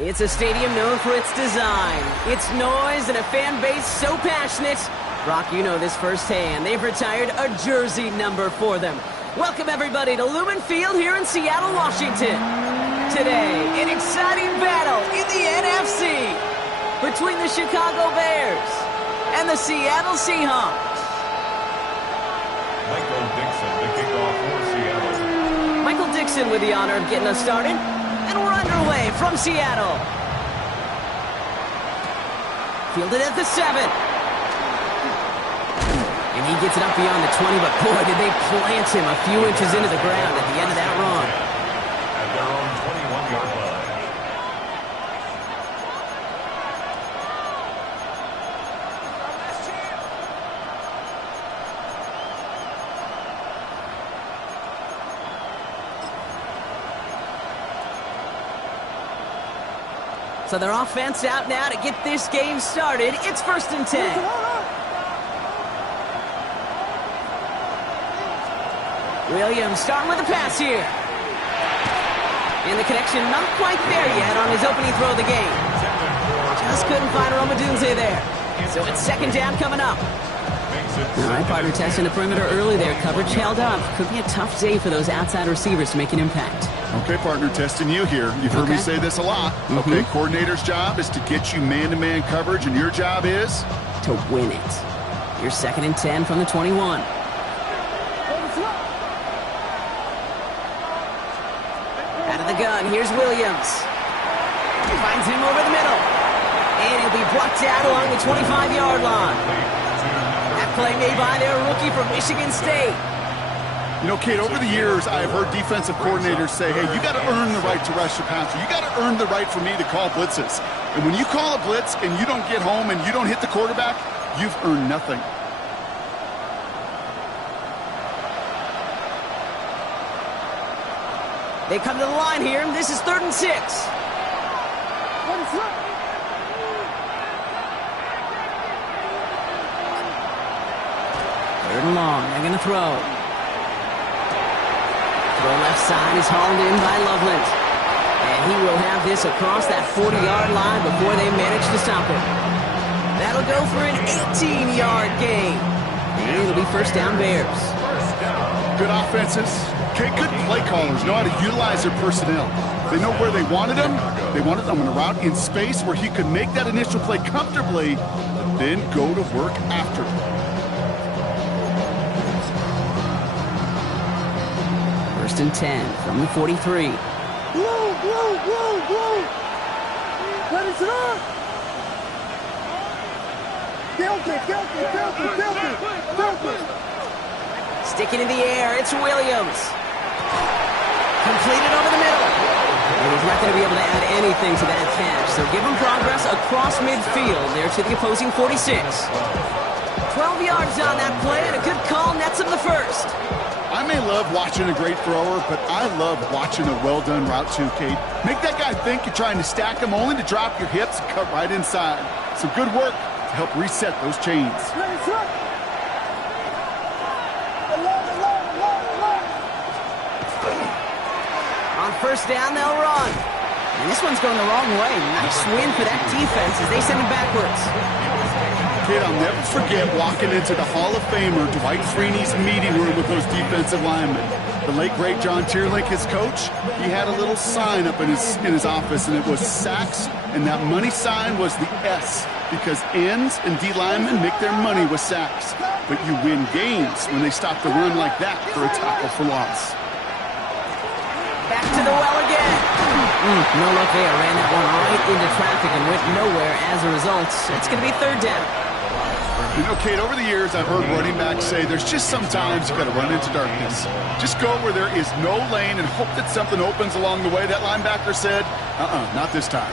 It's a stadium known for its design, its noise, and a fan base so passionate. Brock, you know this firsthand. They've retired a jersey number for them. Welcome, everybody, to Lumen Field here in Seattle, Washington. Today, an exciting battle in the NFC between the Chicago Bears and the Seattle Seahawks. Michael Dixon, the kickoff for Seattle. Michael Dixon with the honor of getting us started. And we're underway from Seattle. Fielded at the 7. And he gets it up beyond the 20, but boy, did they plant him a few inches into the ground at the end of that run. At their own 21-yard line. So their offense out now to get this game started. It's 1st and 10. Williams starting with a pass here. And the connection not quite there yet on his opening throw of the game. Just couldn't find Romadunze there. So it's 2nd down coming up. All right, partner, testing the perimeter early there. Coverage held up. Could be a tough day for those outside receivers to make an impact. Okay, partner, testing you here. You've heard me say this a lot. Okay, coordinator's job is to get you man-to-man coverage, and your job is? To win it. You're 2nd and 10 from the 21. Out of the gun, here's Williams. Finds him over the middle. And he'll be brought down along the 25-yard line. That play made by their rookie from Michigan State. You know, Kate, over the years, I've heard defensive coordinators say, hey, you got to earn the right to rush your passer. You got to earn the right for me to call blitzes. And when you call a blitz and you don't get home and you don't hit the quarterback, you've earned nothing. They come to the line here. This is 3rd and 6. Third and long. They're going to throw. Throw left side is hauled in by Loveland. And he will have this across that 40-yard line before they manage to stop him. That'll go for an 18-yard gain. And it'll be 1st down Bears. Good offenses. Okay, good play callers know how to utilize their personnel. They know where they wanted him. They wanted him on a route in space where he could make that initial play comfortably, but then go to work after. 1st and 10 from the 43. Sticking in the air, it's Williams. Completed over the middle. And he's not going to be able to add anything to that catch, so give him progress across midfield there to the opposing 46. 12 yards on that play, and a good call nets him the 1st. I may love watching a great thrower, but I love watching a well-done route too, Kate. Make that guy think you're trying to stack him only to drop your hips and cut right inside. Some good work to help reset those chains. On 1st down, they'll run. And this one's going the wrong way. Nice win for that defense as they send him backwards. Kid, I'll never forget walking into the Hall of Famer Dwight Freeney's meeting room with those defensive linemen. The late, great John Tierlink, his coach, he had a little sign up in his office, and it was sacks, and that money sign was the S, because ends and D linemen make their money with sacks. But you win games when they stop the run like that for a tackle for loss. Back to the well again. No luck there. Ran that one right into traffic and went nowhere as a result. It's going to be 3rd down. You know, Kate, over the years, I've heard running backs say there's just sometimes you got to run into darkness. Just go where there is no lane and hope that something opens along the way. That linebacker said, not this time.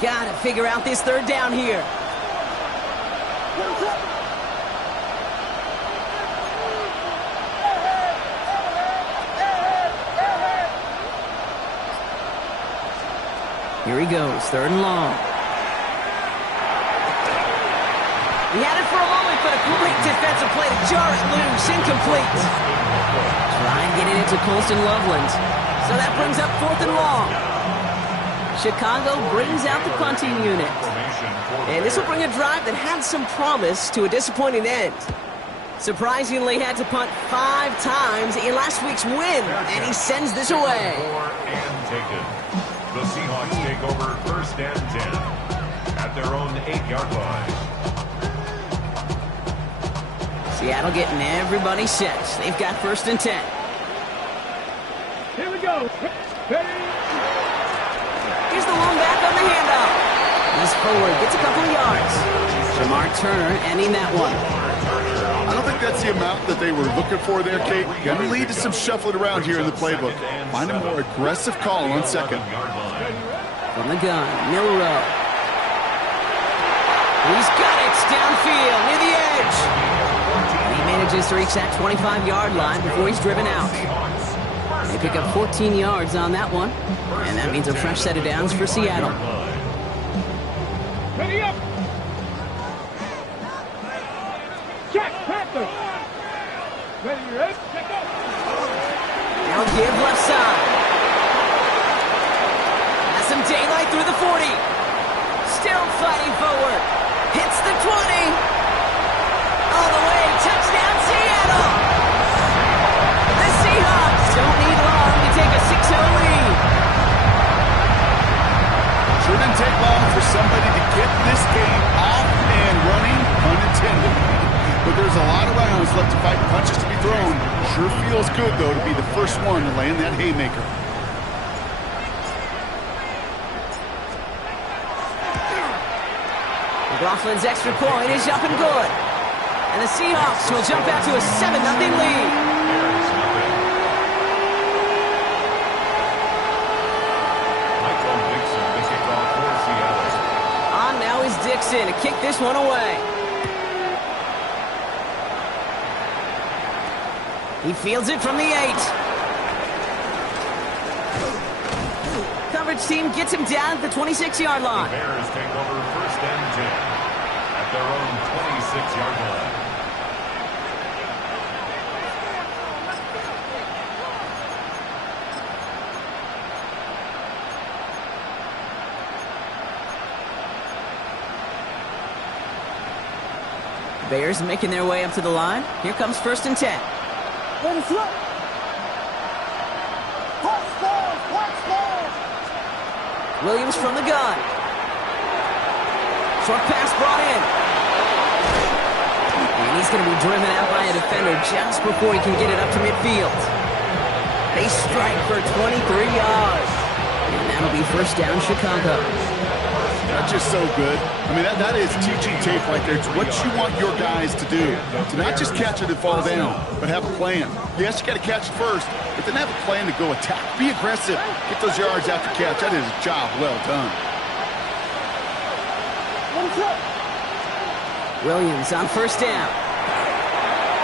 Got to figure out this 3rd down here. Here he goes, 3rd and long. He had it for a moment, but a great defensive play to jar it loose. Incomplete. Trying to get it into Colston Loveland. So that brings up 4th and long. Chicago brings out the punting unit. And this will bring a drive that had some promise to a disappointing end. Surprisingly had to punt 5 times in last week's win, and he sends this away. And taken. The Seahawks take over 1st and 10 at their own 8-yard line. Seattle getting everybody set. They've got 1st and 10. Here we go. Ready? Here's the lone back on the handoff. He's forward, gets a couple of yards. Jamar Turner ending that one. I don't think that's the amount that they were looking for there, Kate. Going to lead to some shuffling around here in the playbook. Find a more aggressive call on 2nd. From the gun, Milrow. He's got it downfield near the edge. And he manages to reach that 25-yard line before he's driven out. They pick up 14 yards on that one. And that means a fresh set of downs for Seattle. Ready up. Check, Panther. Ready, check up. Now give left side. Has some daylight through the 40. Still fighting forward. Hits the 20. All the way. Touchdown, Seattle. The Seahawks don't need long to take a 6-0 lead. Shouldn't take long for somebody to get this game off and running, pun intended. But there's a lot of rounds left to fight, punches to be thrown. Sure feels good, though, to be the first one to land that haymaker. McLaughlin's extra point is up and good. And the Seahawks will jump out to a 7-0 lead. On now is Dixon to kick this one away. He fields it from the 8. Coverage team gets him down at the 26-yard line. The Bears take over 1st and 10 at their own 26-yard line. Bears making their way up to the line. Here comes 1st and 10. Williams from the gun. Short pass brought in. And he's going to be driven out by a defender just before he can get it up to midfield. They strike for 23 yards. And that'll be 1st down, Chicago. That's just so good. I mean, that is teaching tape right there. It's what you want your guys to do. To not just catch it and fall down, but have a plan. Yes, you got to catch it first, but then have a plan to go attack. Be aggressive. Get those yards after catch. That is a job well done. Williams on 1st down.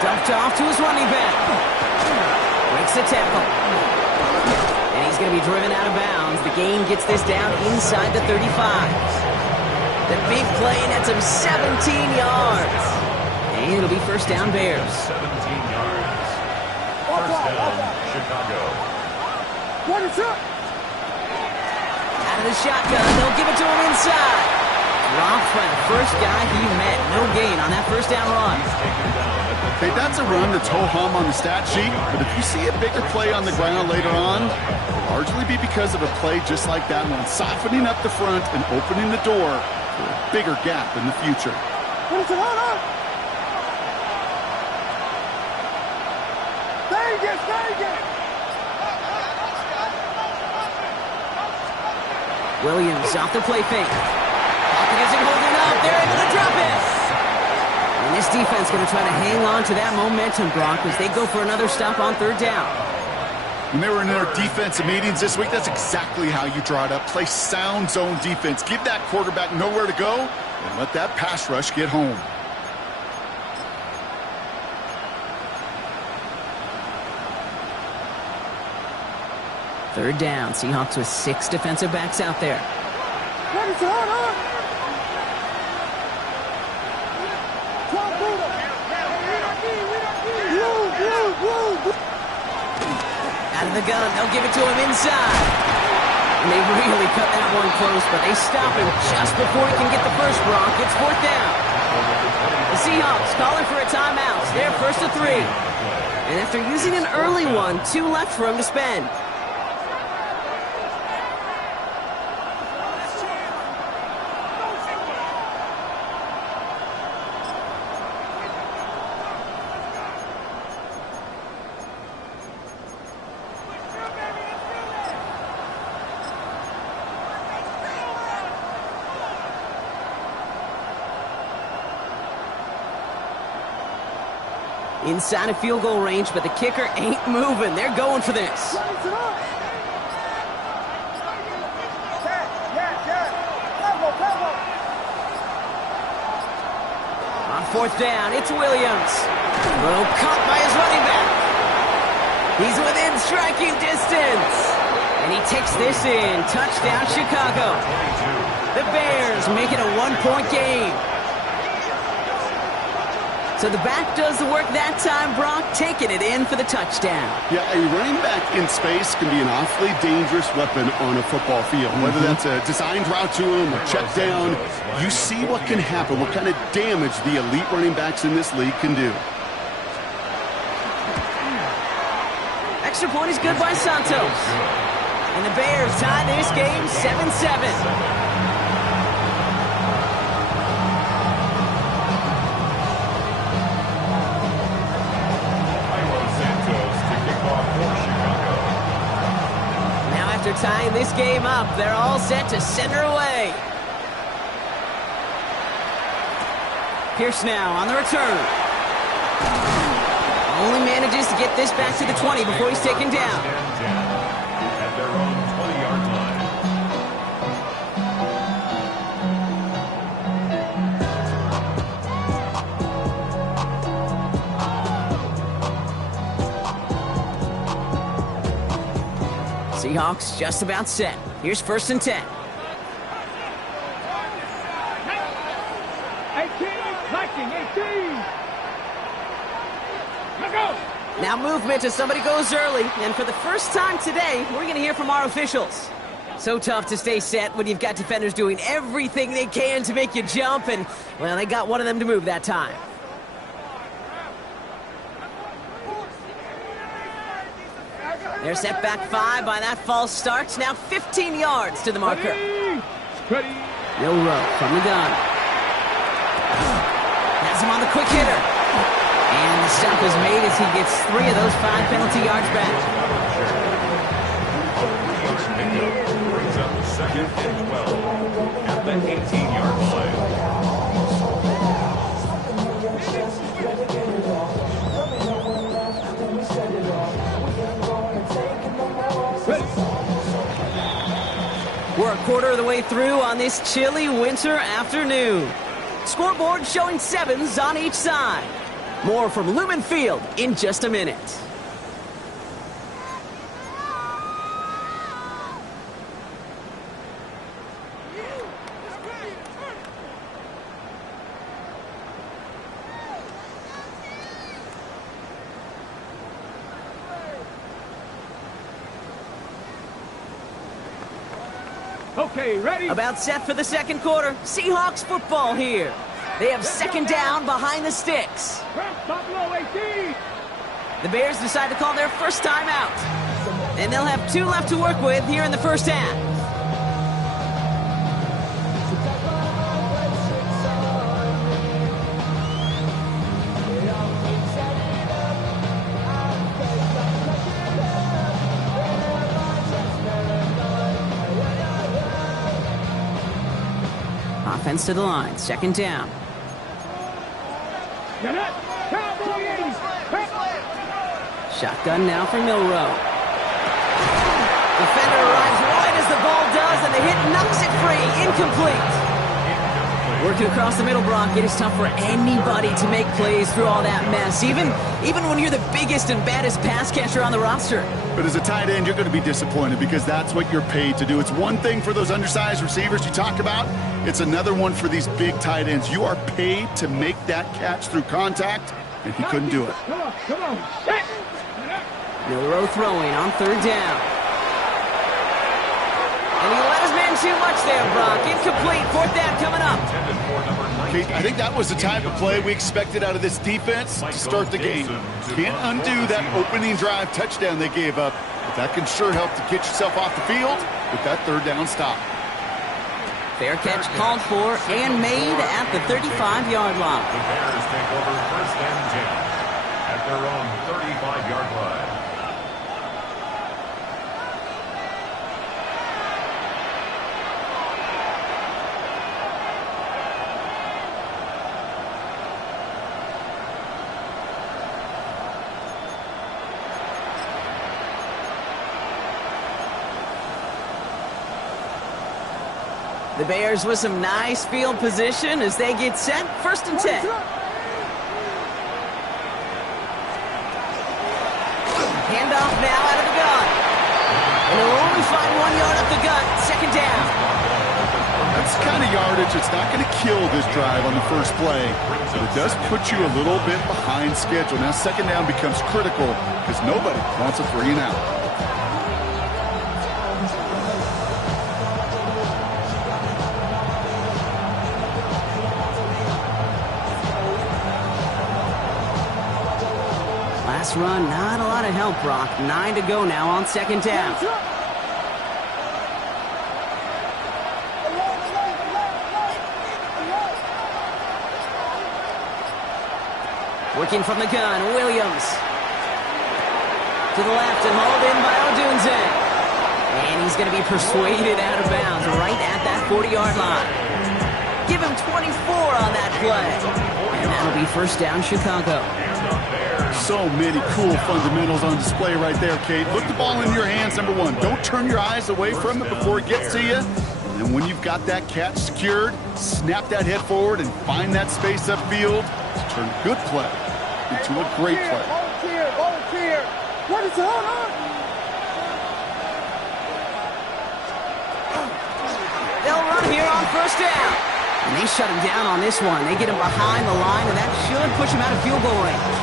Dumped off to his running back. Breaks the tackle. And he's going to be driven out of bounds. The gain gets this down inside the 35. The big play nets him 17 yards. And it'll be 1st down, Bears. 17 yards. 1st down, Chicago. Out of the shotgun, they'll give it to him inside. Dropped by the first guy he met. No gain on that 1st down run. Hey, that's a run that's ho-hum on the stat sheet, but if you see a bigger play on the ground later on, it'll largely be because of a play just like that one, softening up the front and opening the door for a bigger gap in the future. Williams off the play fake. Pocket isn't holding up. They're able to drop it. And this defense going to try to hang on to that momentum, Brock, as they go for another stop on 3rd down. When they were in their defensive meetings this week, that's exactly how you draw it up. Play sound zone defense. Give that quarterback nowhere to go and let that pass rush get home. Third down. Seahawks with 6 defensive backs out there. Out of the gun, they'll give it to him inside. And they really cut that one close, but they stop him just before he can get the first block. It's 4th down. The Seahawks calling for a timeout. They're 1st and 3. And after using an early one, 2 left for him to spend. Inside of field goal range, but the kicker ain't moving. They're going for this. On 4th down, it's Williams. Well, caught by his running back. He's within striking distance. And he takes this in. Touchdown, Chicago. The Bears make it a 1-point game. So the back does the work that time, Brock, taking it in for the touchdown. Yeah, a running back in space can be an awfully dangerous weapon on a football field. Whether that's a designed route to him or check down, you see what can happen, what kind of damage the elite running backs in this league can do. Extra point is good by Santos. And the Bears tie this game 7-7. After tying this game up, they're all set to center away. Pierce now on the return. Only manages to get this back to the 20 before he's taken down. At their own 20-yard line. Seahawks just about set. Here's 1st and 10. 18, clutching, 18. Let's go. Now movement as somebody goes early. And for the first time today, we're going to hear from our officials. So tough to stay set when you've got defenders doing everything they can to make you jump. And, well, they got one of them to move that time. They're set back 5 by that false start. Now 15 yards to the marker. Milrow from the gun. Has him on the quick hitter. And the stop is made as he gets 3 of those 5 penalty yards back. Brings up 2nd and 12 at the 18-yard line. We're a quarter of the way through on this chilly winter afternoon. Scoreboard showing 7s on each side. More from Lumen Field in just a minute. Okay, ready? About set for the 2nd quarter. Seahawks football here. They have 2nd down behind the sticks. Buffalo 18. The Bears decide to call their first time out. And they'll have 2 left to work with here in the first half. Offense to the line, 2nd down. Shotgun now for Milrow. Defender arrives right as the ball does, and the hit knocks it free. Incomplete. Working across the middle, Brock, it is tough for anybody to make plays through all that mess, even when you're the biggest and baddest pass catcher on the roster. But as a tight end, you're going to be disappointed because that's what you're paid to do. It's one thing for those undersized receivers you talk about. It's another one for these big tight ends. You are paid to make that catch through contact, and he couldn't do it. Come on. Set. Milrow throwing on third down. And he let his man too much there, Brock. Incomplete. Fourth down coming up. Kate, I think that was the type of play we expected out of this defense to start the game. Can't undo that opening drive touchdown they gave up, but that can sure help to get yourself off the field with that third down stop. Fair catch called for and made at the 35-yard line. The Bears take over first and 10 at their own 35-yard line. The Bears with some nice field position as they get set. First and 10. Handoff now out of the gun. And he'll only find 1 yard up the gut. Second down. That's the kind of yardage that's not going to kill this drive on the first play, but it does put you a little bit behind schedule. Now second down becomes critical because nobody wants a 3 and out. Last run, not a lot of help, Brock. 9 to go now on second down. Working from the gun, Williams. To the left and hauled in by Odunze. And he's going to be persuaded out of bounds right at that 40-yard line. Give him 24 on that play. And that'll be first down, Chicago. So many cool fundamentals on display right there, Kate. Look the ball in your hands, number one. Don't turn your eyes away from it before it gets to you. And then when you've got that catch secured, snap that head forward and find that space upfield to turn a good play into a great play. Volunteer. What is going on? They'll run here on first down. And they shut him down on this one. They get him behind the line, and that should push him out of field goal range.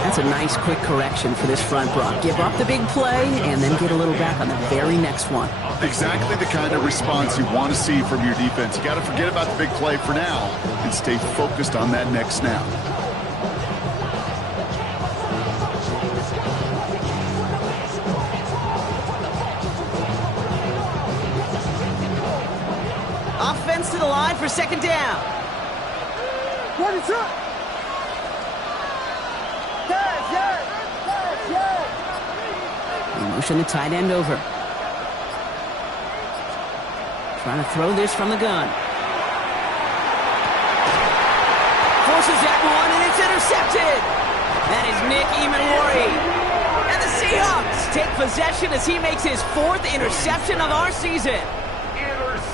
That's a nice quick correction for this front, Brock. Give up the big play and then get a little back on the very next one. Exactly the kind of response you want to see from your defense. You got to forget about the big play for now and stay focused on that next snap. Offense to the line for second down. What is up? Motion the tight end over. Trying to throw this from the gun. Forces that one, and it's intercepted. That is Nick Emanwari. And the Seahawks take possession as he makes his 4th interception of our season.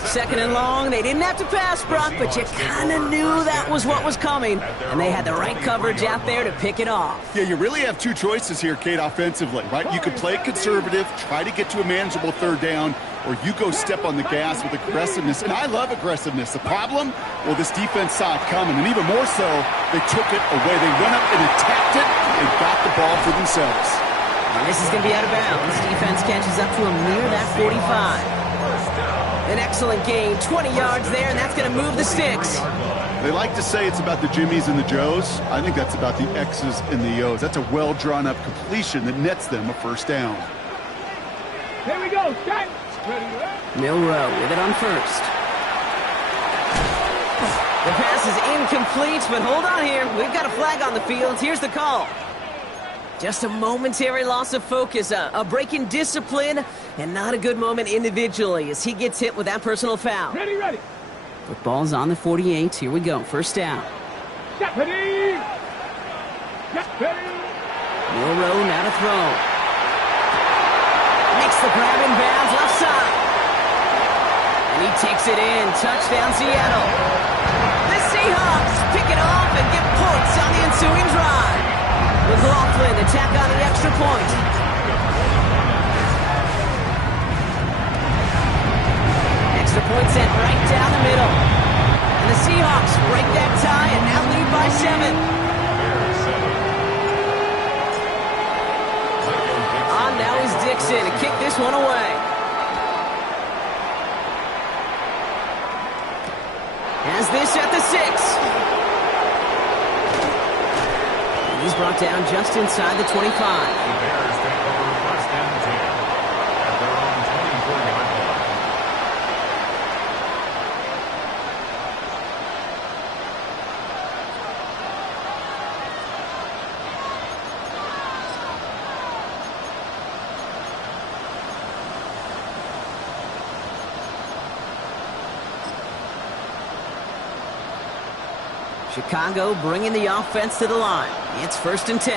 Second and long. They didn't have to pass, Brock, but you kind of knew that was what was coming. And they had the right coverage out there to pick it off. Yeah, you really have two choices here, Kate, offensively, right? You can play conservative, try to get to a manageable third down, or you go step on the gas with aggressiveness. And I love aggressiveness. The problem, well, this defense saw it coming, and even more so, they took it away. They went up and attacked it and got the ball for themselves. And this is going to be out of bounds. Defense catches up to him near that 45. An excellent gain, 20 yards there, and that's going to move the sticks. They like to say it's about the Jimmies and the Joes. I think that's about the X's and the O's. That's a well-drawn-up completion that nets them a first down. Here we go. Set. Ready. Milrow with it on first. The pass is incomplete, but hold on here. We've got a flag on the field. Here's the call. Just a momentary loss of focus, a break in discipline, and not a good moment individually as he gets hit with that personal foul. Ready. Football's on the 48. Here we go. First down. Get ready. Milrow now to throw. Makes the grab in bounds left side. And he takes it in. Touchdown, Seattle. Seahawks pick it off and get points on the ensuing drive. McLaughlin to tack on the extra point. Extra point sent right down the middle. And the Seahawks break that tie and now lead by 7. On now is Dixon to kick this one away. Has this at the 6. And he's brought down just inside the 25. The Bears take over first and 10 at their own 24-yard line. Chicago bringing the offense to the line. It's first and 10.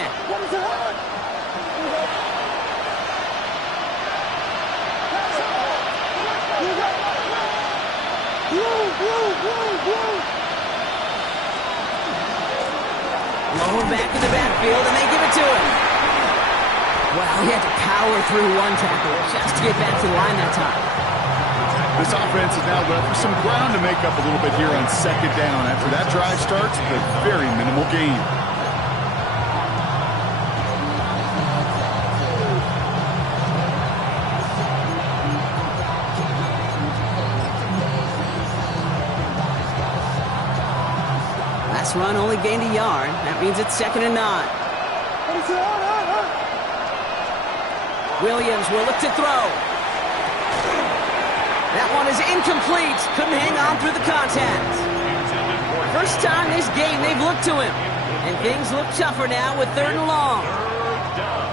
Lower back in the backfield, and they give it to him. Well, he had to power through one tackle just to get back to the line that time. This offense is now left with some ground to make up a little bit here on second down after that drive starts with a very minimal gain. Last run only gained a yard. That means it's second and 9. Williams will look to throw. That one is incomplete. Couldn't hang on through the contact. First time this game they've looked to him. And things look tougher now with 3rd and long.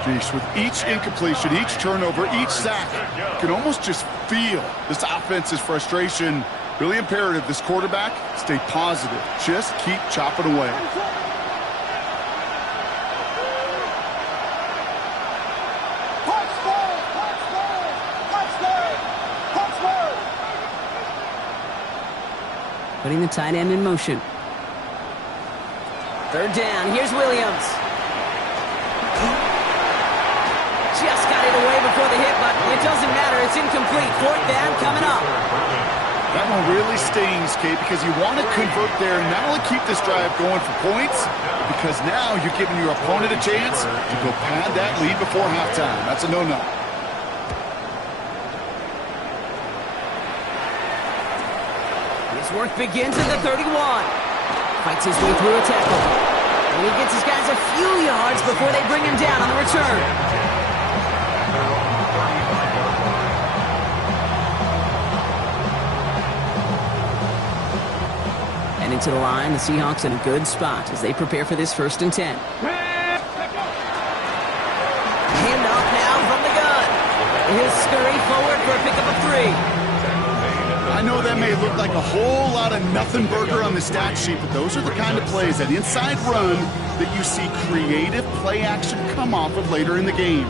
Jeez, with each incompletion, each turnover, each sack, you can almost just feel this offense's frustration. Really imperative, this quarterback, stay positive. Just keep chopping away. Putting the tight end in motion. 3rd down. Here's Williams. Just got it away before the hit, but it doesn't matter. It's incomplete. 4th down coming up. That one really stings, Kate, because you want to convert there and not only keep this drive going for points, because now you're giving your opponent a chance to go pad that lead before halftime. That's a no-no. His work begins at the 31. Fights his way through a tackle. And he gets his guys a few yards before they bring him down on the return. And into the line, the Seahawks in a good spot as they prepare for this 1st and 10. Handoff now from the gun. He'll scurry forward for a pickup of 3. I know that may look like a whole lot of nothing burger on the stat sheet, but those are the kind of plays, that inside run, that you see creative play action come off of later in the game.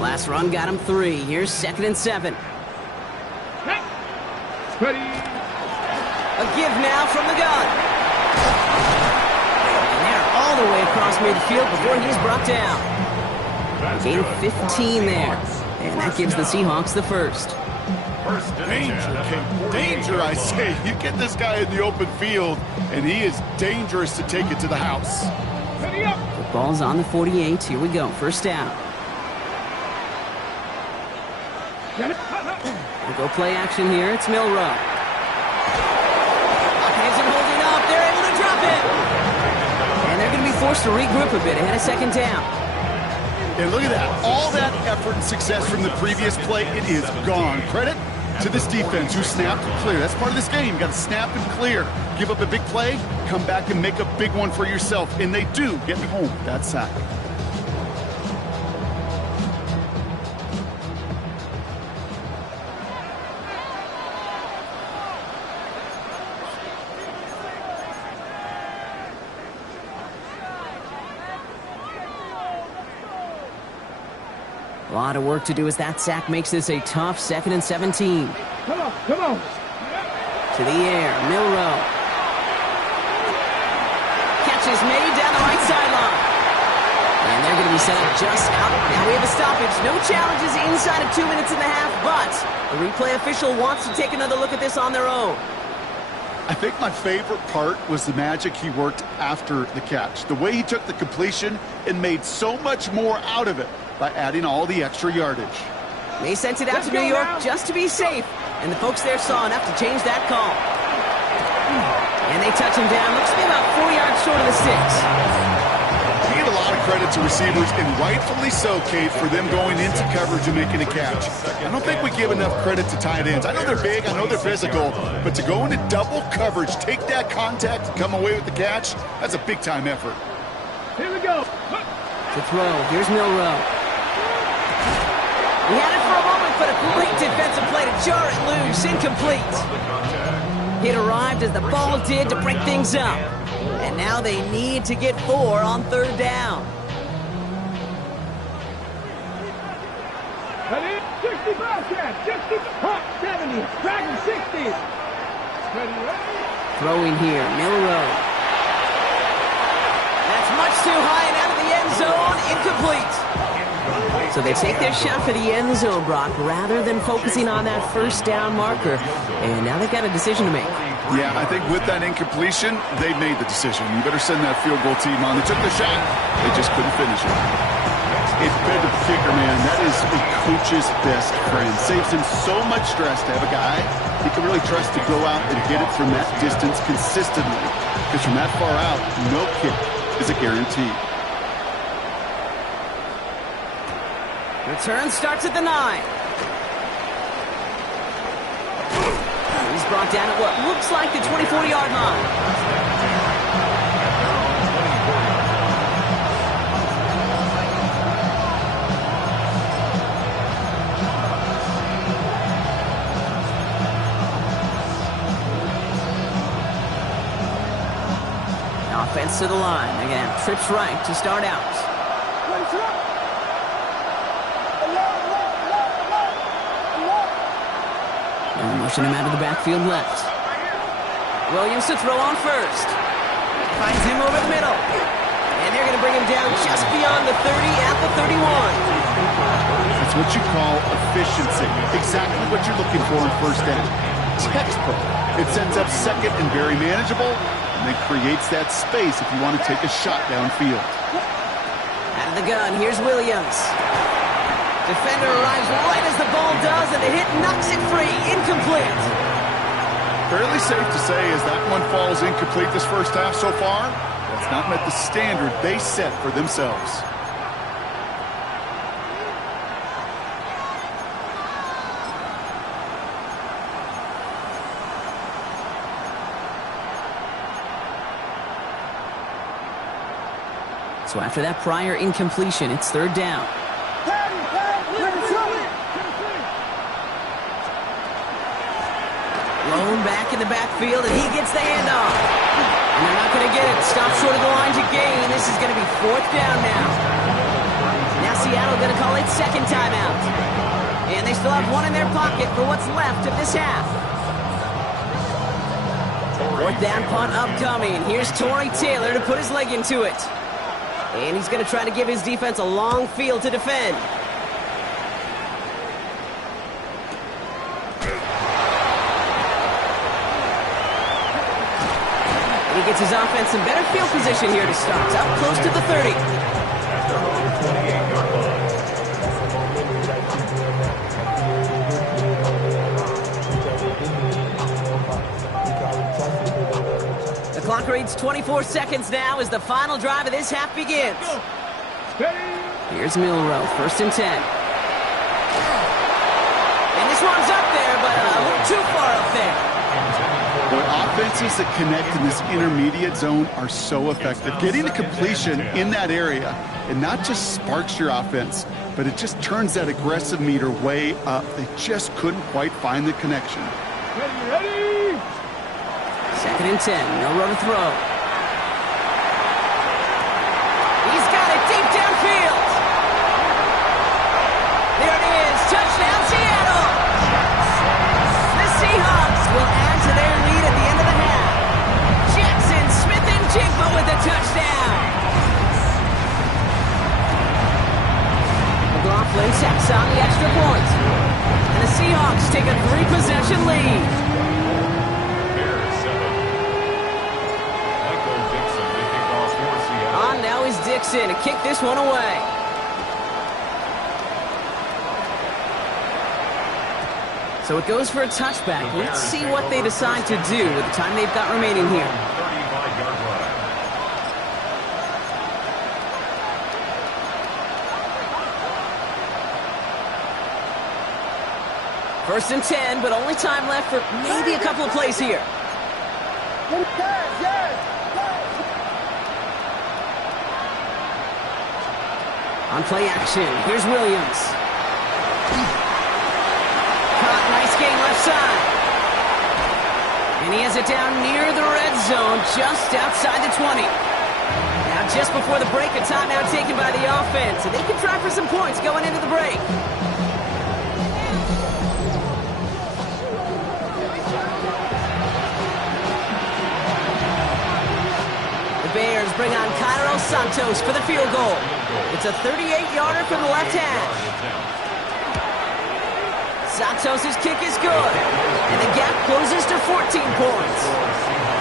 Last run got him 3. Here's 2nd and 7. Ready. A give now from the gun. All the way across midfield before he's brought down. Gain of 15 there. And that gives the Seahawks the 1st. Danger, King. Danger, I say. You get this guy in the open field, and he is dangerous to take it to the house. The ball's on the 48. Here we go. 1st down. We'll go play action here. It's Milrow. Isn't holding up. They're able to drop it. And they're going to be forced to regroup a bit ahead of 2nd down. And look at that. All that effort and success from the previous play, it is gone. Credit to this defense who snapped and clear. That's part of this game. You got to snap and clear. Give up a big play, come back and make a big one for yourself. And they do get home that sack. A lot of work to do as that sack makes this a tough 2nd and 17. Come on, come on. To the air, Milrow. Catch is made down the right sideline. And they're going to be set up just out. Now we have a stoppage. No challenges inside of 2 minutes and a half, but the replay official wants to take another look at this on their own. I think my favorite part was the magic he worked after the catch. The way he took the completion and made so much more out of it by adding all the extra yardage. They sent it out to New York just to be safe, and the folks there saw enough to change that call. And they touch him down. Looks to be about 4 yards short of the 6. You give a lot of credit to receivers, and rightfully so, Kate, for them going into coverage and making a catch. I don't think we give enough credit to tight ends. I know they're big, I know they're physical, but to go into double coverage, take that contact, and come away with the catch, that's a big-time effort. Here we go. To throw, here's Milrow. He had it for a moment, but a great defensive play to jar it loose, incomplete. It arrived as the ball did to break things up. And now they need to get 4 on 3rd down. Ready? 65 catch. 60, hot 70, dragon 60. Ready, ready. Throwing here, Milrow. That's much too high and out of the end zone, incomplete. So they take their shot for the end zone, Brock, rather than focusing on that 1st down marker. And now they've got a decision to make. Yeah, I think with that incompletion, they made the decision. You better send that field goal team on. They took the shot. They just couldn't finish it. It's good to the kicker, man. That is a coach's best friend. Saves him so much stress to have a guy he can really trust to go out and get it from that distance consistently. Because from that far out, no kick is a guarantee. Return starts at the 9. He's brought down at what looks like the 24-yard line. Offense to the line. They're going to have trips right to start out. Motion him out of the backfield left. Williams to throw on first. Finds him over the middle. And they're going to bring him down just beyond the 30 at the 31. It's what you call efficiency. Exactly what you're looking for in 1st down. Textbook. It sets up 2nd and very manageable, and it creates that space if you want to take a shot downfield. Out of the gun, here's Williams. Defender arrives right as the ball does, and the hit knocks it free. Incomplete. Fairly safe to say as that one falls incomplete this 1st half so far, that's not met the standard they set for themselves. So after that prior incompletion, it's 3rd down. Lone back in the backfield, and he gets the handoff. And they're not going to get it. Stop short of the line to gain. This is going to be 4th down now. Now Seattle going to call it 2nd timeout. And they still have 1 in their pocket for what's left of this half. 4th down punt upcoming. Here's Torrey Taylor to put his leg into it. And he's going to try to give his defense a long field to defend. He gets his offense in better field position here to start. Up close to the 30. The clock reads 24 seconds now as the final drive of this half begins. Here's Milrow, 1st and 10. And this one's up there, but a little too far up there. Boy, offenses that connect in this intermediate zone are so effective. Getting a completion in that area, it not just sparks your offense, but it just turns that aggressive meter way up. They just couldn't quite find the connection. Ready? 2nd and 10, Milrow to throw. He's got it deep downfield. Flynn tacks on the extra point. And the Seahawks take a 3-possession lead. Bears 7. Michael Dixon to kick off for Seattle. On now is Dixon to kick this one away. So it goes for a touchback. Let's see what they decide to do with the time they've got remaining here. 35-yard line. First and 10, but only time left for maybe a couple of plays here. On play action, here's Williams. Caught, nice gain left side. And he has it down near the red zone, just outside the 20. Now just before the break, a timeout taken by the offense, and they can try for some points going into the break. Bears bring on Cairo Santos for the field goal. It's a 38-yarder from the left hash. Santos' kick is good, and the gap closes to 14 points.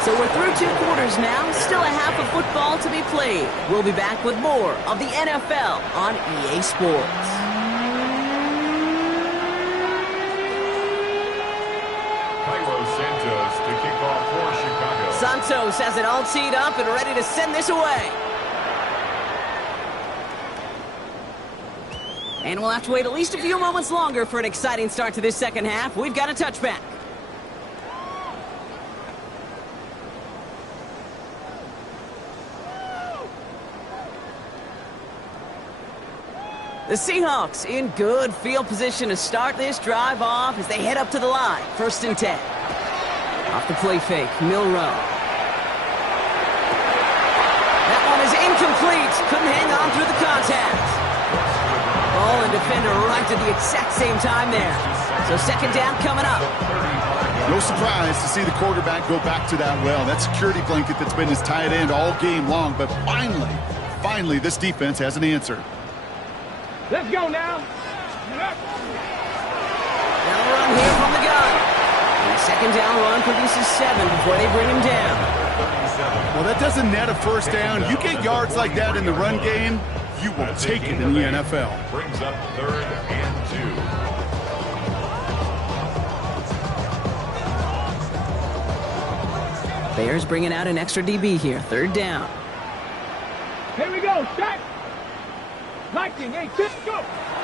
So we're through 2 quarters now, still a half of football to be played. We'll be back with more of the NFL on EA Sports. Santos has it all teed up and ready to send this away. And we'll have to wait at least a few moments longer for an exciting start to this second half. We've got a touchback. The Seahawks in good field position to start this drive off as they head up to the line. First and 10. Off the play fake, Milrow. That one is incomplete. Couldn't hang on through the contact. Ball and defender right at the exact same time there. So second down coming up. No surprise to see the quarterback go back to that well. That security blanket that's been his tight end all game long. But finally, this defense has an answer. Let's go now. Now a run here from the gun. And the second down run produces 7 before they bring him down. Well, that doesn't net a first down. You get yards like that in the run game, you will take it in the NFL. Brings up 3rd and 2. Bears bringing out an extra DB here. 3rd down. Here we go. Shot. Lightning, hey, go.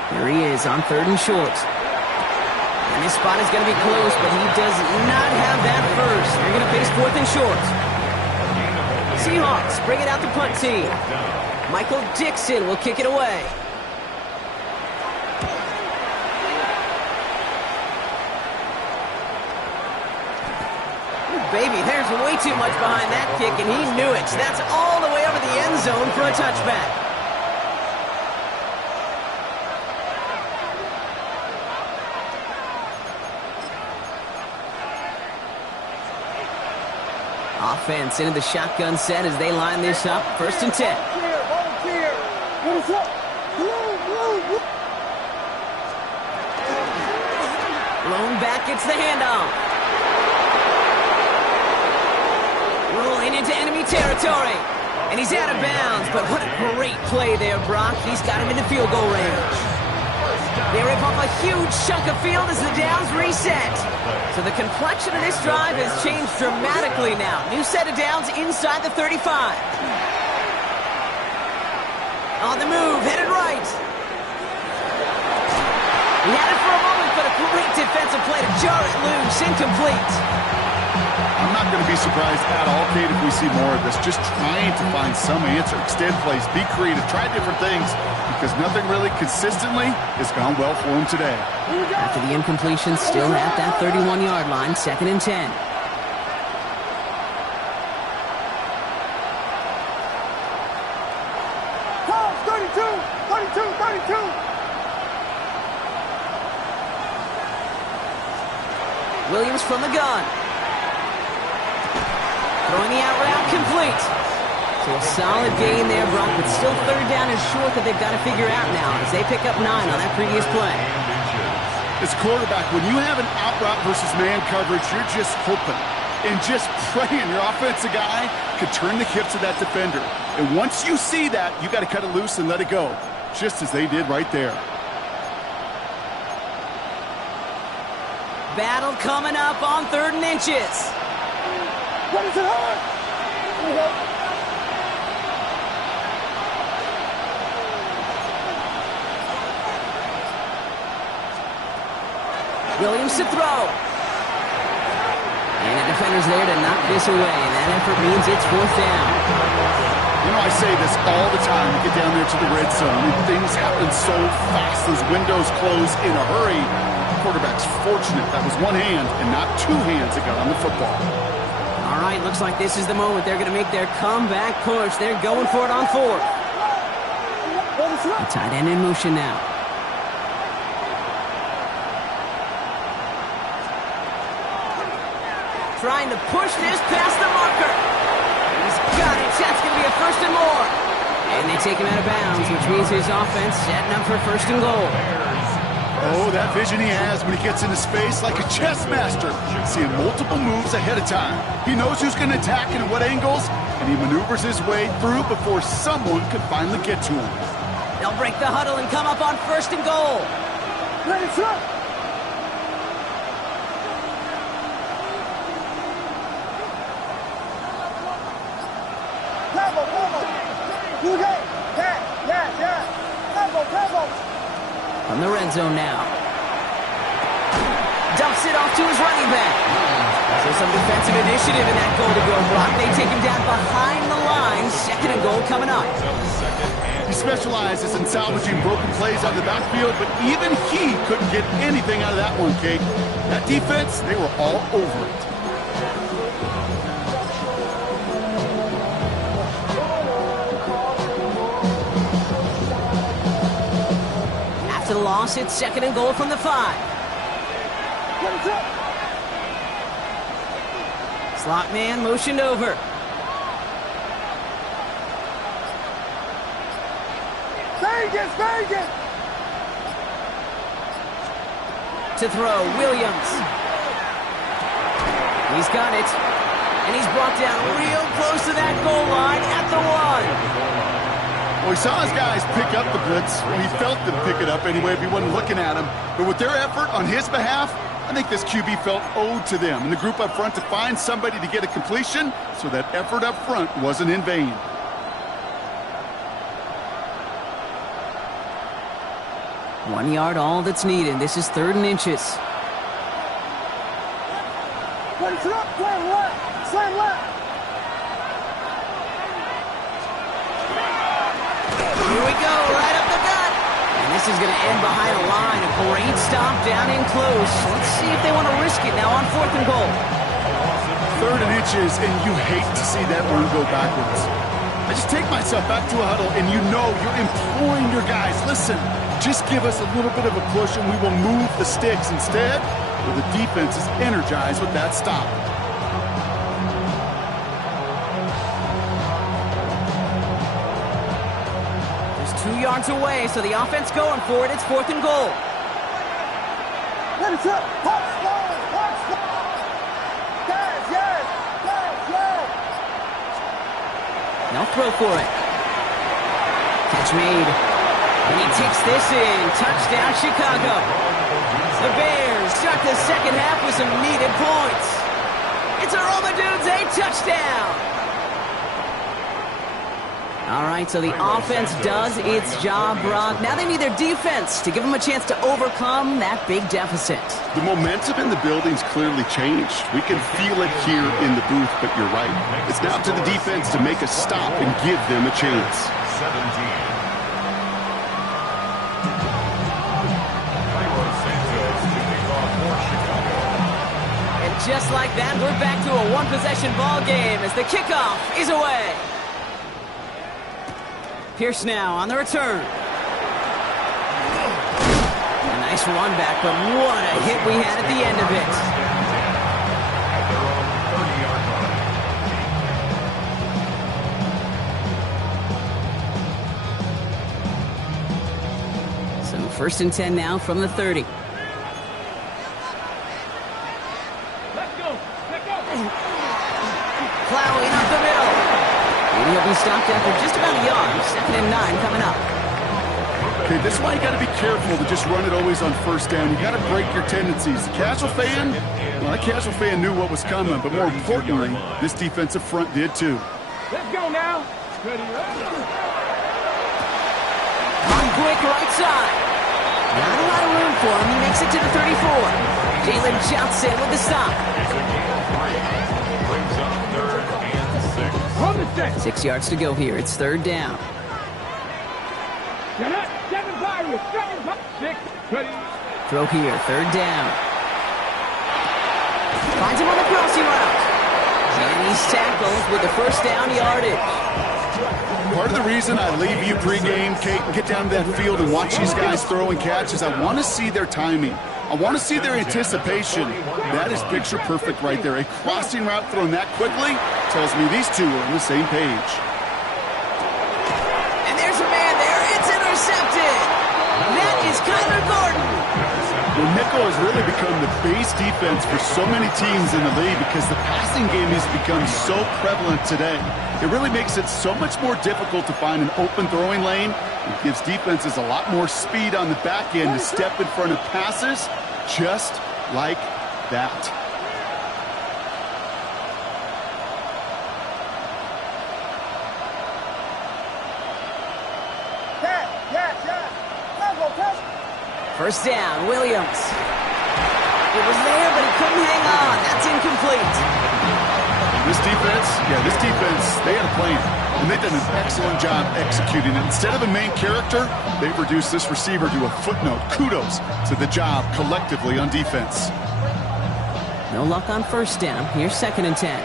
Here he is on 3rd and short. And this spot is going to be close, but he does not have that first. They're going to face 4th and short. Seahawks bring it out the punt team. Michael Dixon will kick it away. Ooh, baby, there's way too much behind that kick, and he knew it. That's all the way over the end zone for a touchback. Offense into the shotgun set as they line this up. 1st and 10. Blown back, gets the handoff. Rolling into enemy territory. And he's out of bounds, but what a great play there, Brock. He's got him into field goal range. They rip off a huge chunk of field as the downs reset. So the complexion of this drive has changed dramatically now. New set of downs inside the 35. On the move, headed right. He had it for a moment, but a great defensive play to jar it loose. Incomplete. I'm not going to be surprised at all, Kate, if we see more of this. Just trying to find some answer. Extend plays, be creative, try different things, because nothing really consistently has gone well for him today. After the incompletion, still at that 31-yard line, 2nd and 10. Williams from the gun. Throwing the out route complete. So a solid gain there, Brock, but still third down and short that they've got to figure out now as they pick up 9 on that previous play. As quarterback, when you have an out route versus man coverage, you're just hoping and just praying your offensive guy could turn the hips of that defender. And once you see that, you got to cut it loose and let it go, just as they did right there. Battle coming up on 3rd and inches. What is it hard? Williams to throw. And the defender's there to knock this away, and that effort means it's 4th down. You know, I say this all the time. You get down there to the red zone, and things happen so fast. Those windows close in a hurry. The quarterback's fortunate that was one hand and not 2 hands that got on the football. All right, looks like this is the moment they're going to make their comeback push. They're going for it on 4th. The tight end in motion now. Trying to push this past the marker. He's got it. That's going to be a 1st and more. And they take him out of bounds, which means his offense setting up for 1st and goal. Oh, that vision he has when he gets into space like a chess master, seeing multiple moves ahead of time. He knows who's going to attack and at what angles, and he maneuvers his way through before someone can finally get to him. They'll break the huddle and come up on 1st and goal. Ready, throw. From the red zone now. Dumps it off to his running back. So some defensive initiative in that goal-to-go block. They take him down behind the line. 2nd and goal coming up. He specializes in salvaging broken plays out of the backfield, but even he couldn't get anything out of that one, Kate. That defense, they were all over it. After the loss, it's 2nd and goal from the 5. Slot man motioned over. Vegas! To throw, Williams. He's got it. And he's brought down real close to that goal line at the 1. Well, he saw his guys pick up the blitz. Well, he felt them pick it up anyway if he wasn't looking at him. But with their effort on his behalf, I think this QB felt owed to them and the group up front to find somebody to get a completion, so that effort up front wasn't in vain. One yard, all that's needed. This is 3rd and inches. Slam left. Here we go, right up the gut. And this is going to end behind a line. A great stop down in close. Let's see if they want to risk it now on 4th and goal. 3rd and inches, and you hate to see that run go backwards. I just take myself back to a huddle, and you know you're imploring your guys, listen, just give us a little bit of a push, and we will move the sticks. Instead, well, the defense is energized with that stop. Just 2 yards away, so the offense going for it. It's 4th and goal. Let it up. Pop, slow. Yes. Now throw for it. Catch made. And he takes this in. Touchdown, Chicago. The Bears start the 2nd half with some needed points. It's a Romadudes, a touchdown. All right, so the offense does its job, Brock. Now they need their defense to give them a chance to overcome that big deficit. The momentum in the building's clearly changed. We can feel it here in the booth, but you're right. It's now to the defense to make a stop and give them a chance. 17. Just like that, we're back to a one-possession ball game as the kickoff is away. Pierce now on the return. A nice run back, but what a hit we had at the end of it. First and 10 now from the 30. Let's go. Let's go. Plowing up the middle. And he'll be stopped after just about a yard. Second and 9 coming up. Okay, this is why you got to be careful to just run it always on first down. You got to break your tendencies. The casual fan, well, that casual fan knew what was coming, but more importantly, this defensive front did too. Let's go now. Ready, On quick right side. Not a lot of room for him. He makes it to the 34. Jalen Johnson with the stop. Brings up third and 6. Hold the set. 6 yards to go here. It's third down. You're not 7 Pirates. 7 Pirates. 6. Ready. Throw here. Third down. Finds him on the crossing route. And he's tackled with the first down yardage. Part of the reason I leave you pregame, Kate, and get down to that field and watch these guys throw and catch is I want to see their timing. I want to see their anticipation. That is picture perfect right there. A crossing route thrown that quickly tells me these two are on the same page. And there's a man there. It's intercepted. That is Kyler Gordon. The nickel has really become the base defense for so many teams in the league because the passing game has become so prevalent today. It really makes it so much more difficult to find an open throwing lane. It gives defenses a lot more speed on the back end to step in front of passes just like that. First down, Williams. It was there, but he couldn't hang on. That's incomplete. This defense, they had a plan, and they've done an excellent job executing it. Instead of a main character, they've reduced this receiver to a footnote. Kudos to the job collectively on defense. No luck on first down. Here's second and 10.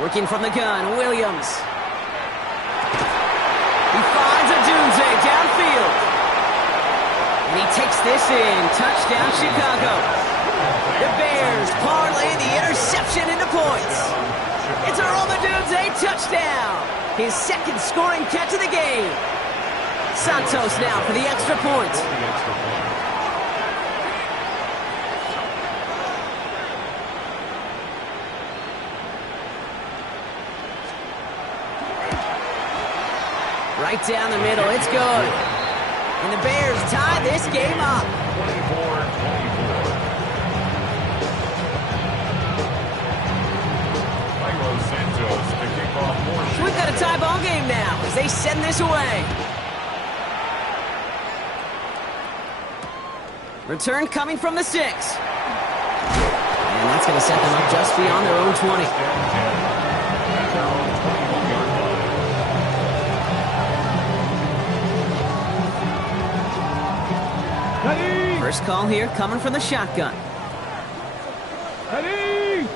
Working from the gun, Williams. He finds a Dunze downfield. And he takes this in. Touchdown, Chicago. The Bears parlay the interception into points. It's a Roma Dunze touchdown. His second scoring catch of the game. Santos now for the extra point. Right down the middle, it's good. And the Bears tie this game up. 24-24. We've got a tie ball game now as they send this away. Return coming from the 6. And that's going to set them up just beyond their own 20. First call here coming from the shotgun. Ready.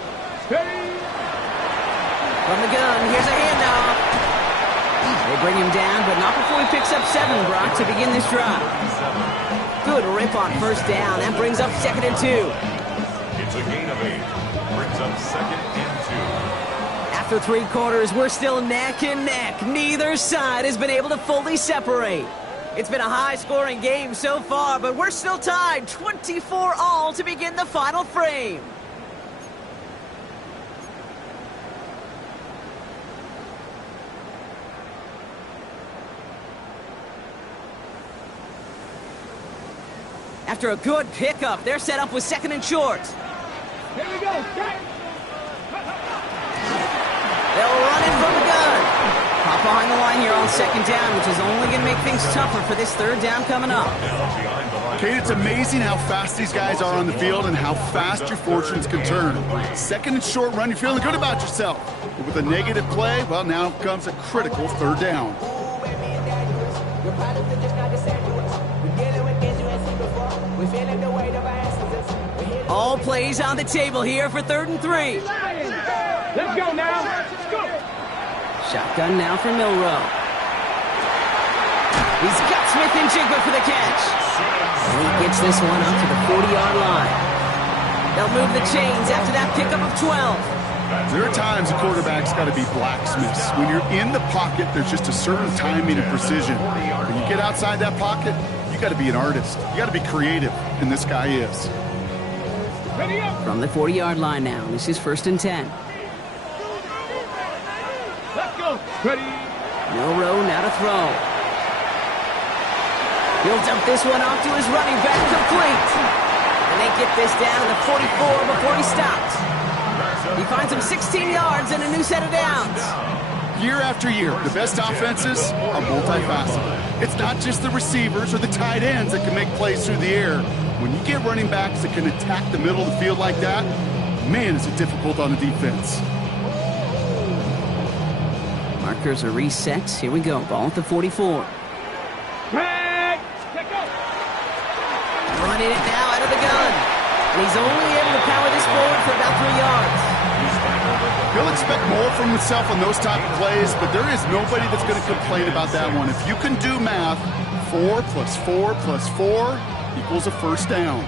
Steady. From the gun, here's a handoff. They bring him down, but not before he picks up 7, Brock, to begin this drive. Good rip on first down. That brings up second and 2. It's a gain of 8. Brings up second and 2. After 3 quarters, we're still neck and neck. Neither side has been able to fully separate. It's been a high-scoring game so far, but we're still tied 24-all to begin the final frame. After a good pickup, they're set up with second and short. Here we go. They'll run it from the gun. Pop behind the line here on second down, which is only going to make things tougher for this third down coming up. Kate, it's amazing how fast these guys are on the field and how fast your fortunes can turn. Second and short run, you're feeling good about yourself. But with a negative play, well, now comes a critical third down. All plays on the table here for third and 3. Let's go now. Let's go. Shotgun now for Milrow. He's got Smith and Jigba for the catch. And he gets this one up to the 40-yard line. They'll move the chains after that pickup of 12. There are times a quarterback's got to be blacksmiths. When you're in the pocket, there's just a certain timing and precision. When you get outside that pocket, you got to be an artist. You got to be creative, and this guy is. From the 40-yard line now, this is 1st and 10. Let's go. Ready. Milrow now to throw. He'll dump this one off to his running back, complete. And they get this down to the 44 before he stops. He finds him 16 yards and a new set of downs. Year after year, the best offenses are multifaceted. It's not just the receivers or the tight ends that can make plays through the air. When you get running backs that can attack the middle of the field like that, man, is it difficult on the defense. Markers are reset. Here we go. Ball at the 44. Running it now out of the gun. And he's only able to power this forward for about 3 yards. He'll expect more from himself on those type of plays, but there is nobody that's going to complain about that one. If you can do math, 4 plus 4 plus 4 equals a first down.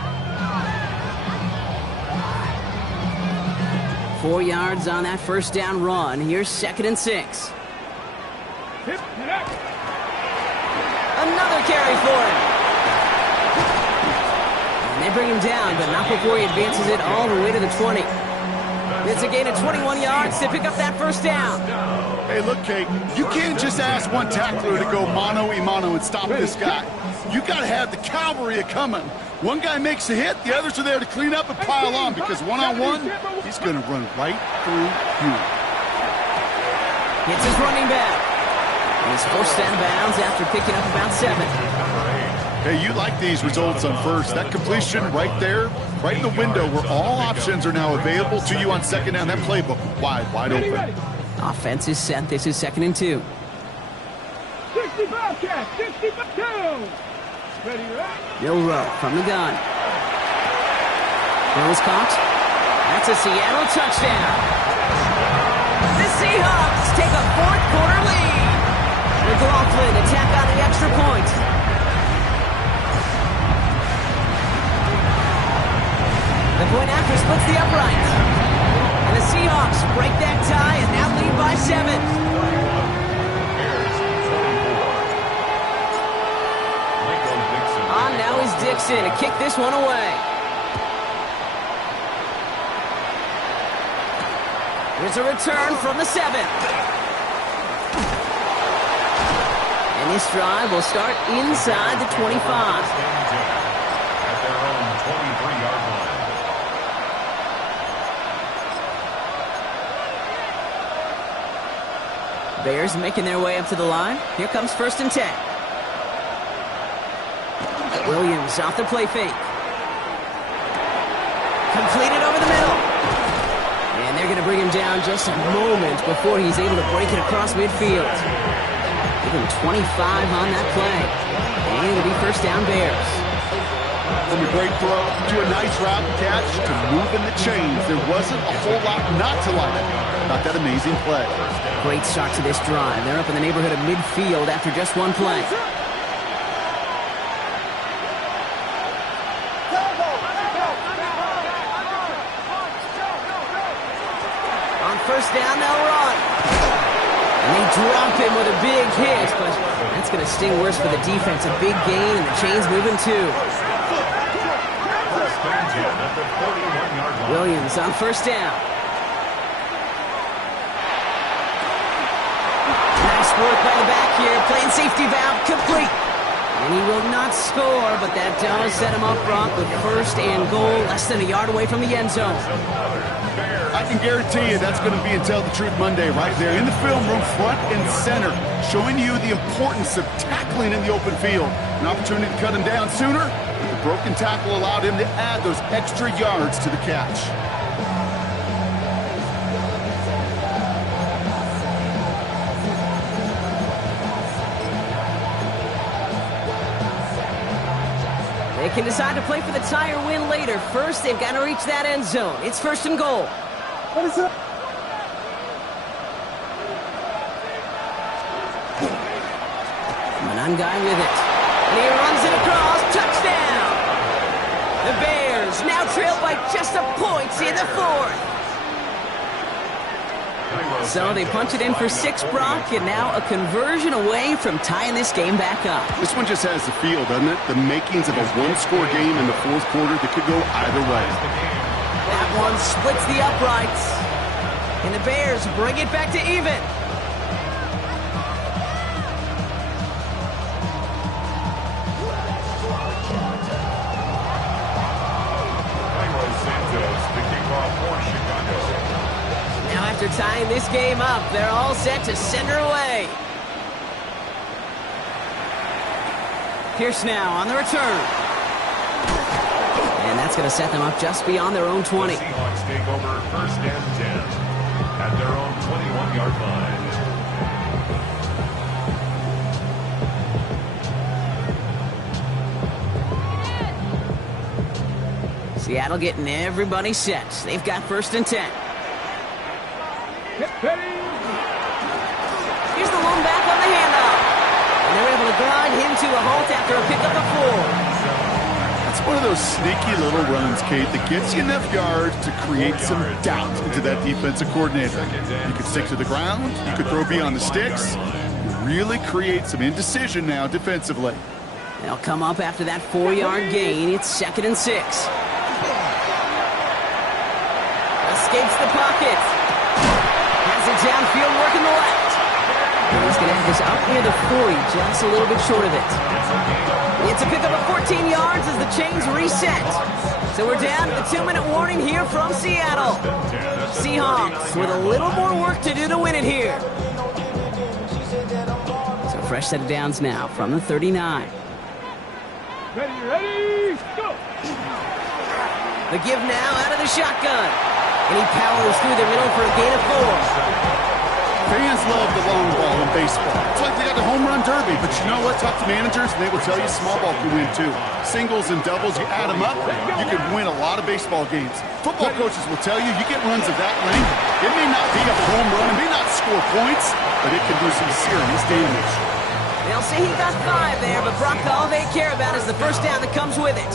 4 yards on that first down run. Here's 2nd and 6. Another carry for him. And they bring him down, but not before he advances it all the way to the 20. It's a gain of 21 yards to pick up that first down. Hey, look, Kate, you can't just ask one tackler to go mano-a-mano and stop this guy. You got to have the cavalry coming. One guy makes a hit, the others are there to clean up and pile on, because one-on-one, he's going to run right through you. It's his running back. And he's forced out of bounds after picking up about 7. Hey, you like these results on first. That completion right there, right in the window where all options are now available to you on second down. That playbook wide open. Offense is set. This is 2nd and 2. 65 catch, 65 down. Ready, right? Milrow from the gun. Throw is caught. That's a Seattle touchdown. The Seahawks take a 4th quarter lead. McLaughlin attack on the extra point. The point after splits the upright. And the Seahawks break that tie and now lead by 7. On now is Dixon to kick this one away. Here's a return from the 7. And this drive will start inside the 25. At their own 23-yard line. Bears making their way up to the line. Here comes 1st and 10. Williams off the play fake. Completed over the middle. And they're going to bring him down just a moment before he's able to break it across midfield. Give him 25 on that play. And it'll be 1st down Bears. From a great throw to a nice route and catch to moving the chains, there wasn't a whole lot not to like about that amazing play. Great start to this drive. They're up in the neighborhood of midfield after just one play. On 1st down, they'll run. And they drop him with a big hit, but that's going to sting worse for the defense. A big gain, and the chain's moving too. Williams on 1st down. Nice work by the back here, playing safety valve complete. And he will not score, but that does set him up front with 1st and goal, less than a yard away from the end zone. I can guarantee you that's going to be in Tell the Truth Monday right there in the film room, front and center, showing you the importance of tackling in the open field. An opportunity to cut him down sooner, but the broken tackle allowed him to add those extra yards to the catch. They can decide to play for the tie or win later. First, they've got to reach that end zone. It's 1st and goal. What is up? Manangai with it. And he runs it across. Touchdown! The Bears Bears now trail by just a point in the fourth. So they punch it in for 6, Brock, and now a conversion away from tying this game back up. This one just has the feel, doesn't it? The makings of a one-score game in the fourth quarter that could go either way. That one splits the uprights. And the Bears bring it back to even. Now after tying this game up, they're all set to send her away. Pierce now on the return. And that's going to set them up just beyond their own 20. The Seahawks take over first and 10 at their own 21-yard line. Seattle getting everybody set. They've got first and 10. Here's the lone back on the handoff. And they're able to grind him to a halt after a pickup of 4. That's one of those sneaky little runs, Kate, that gets you enough yards to create some doubt into that defensive coordinator. You could stick to the ground. You could throw beyond the sticks. You really create some indecision now defensively. They'll come up after that 4-yard gain. It's 2nd and 6. Escapes the pocket. Has it downfield, working the left. And he's going to have this up near the 40, just a little bit short of it. It's a pickup of 14 yards as the chains reset. So we're down to the 2-minute warning here from Seattle. Seahawks with a little more work to do to win it here. So fresh set of downs now from the 39. Ready, go! The give now out of the shotgun. And he powers through the middle for a gain of 4. Fans love the long ball in baseball. It's like they got the home run derby. But you know what? Talk to managers, and they will tell you small ball can win too. Singles and doubles, you add them up, you can win a lot of baseball games. Football coaches will tell you, you get runs of that length, it may not be a home run, it may not score points, but it can do some serious damage. They'll say he got 5 there, but Brock, all they care about is the first down that comes with it.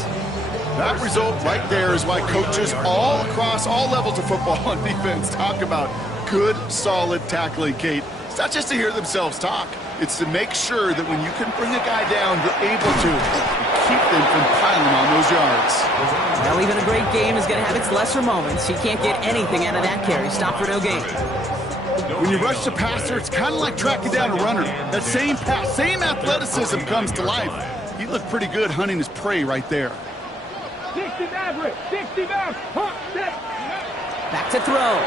That result right there is why coaches all across all levels of football and defense talk about good, solid tackling, Kate. It's not just to hear themselves talk. It's to make sure that when you can bring a guy down, you're able to keep them from piling on those yards. Well, even a great game is going to have its lesser moments. He can't get anything out of that carry. Stop for no gain. When you rush the passer, it's kind of like tracking down a runner. That same pass, same athleticism comes to life. He looked pretty good hunting his prey right there. 60 average, 60 back, hop, set. Back to throw.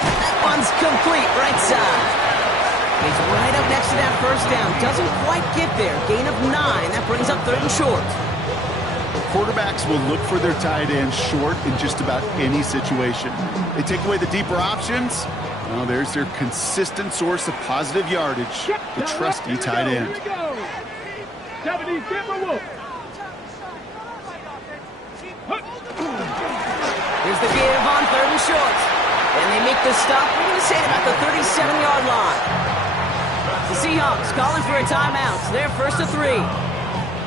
That one's complete, right side. He's right up next to that first down. Doesn't quite get there. Gain of 9. That brings up 3rd and short. Quarterbacks will look for their tight end short in just about any situation. They take away the deeper options. Well, there's their consistent source of positive yardage, the trusty tight end. 70 Timberwolves. Here's the give on 3rd and short. And they make the stop, we're going to say about the 37-yard line. The Seahawks calling for a timeout. They're first to 3.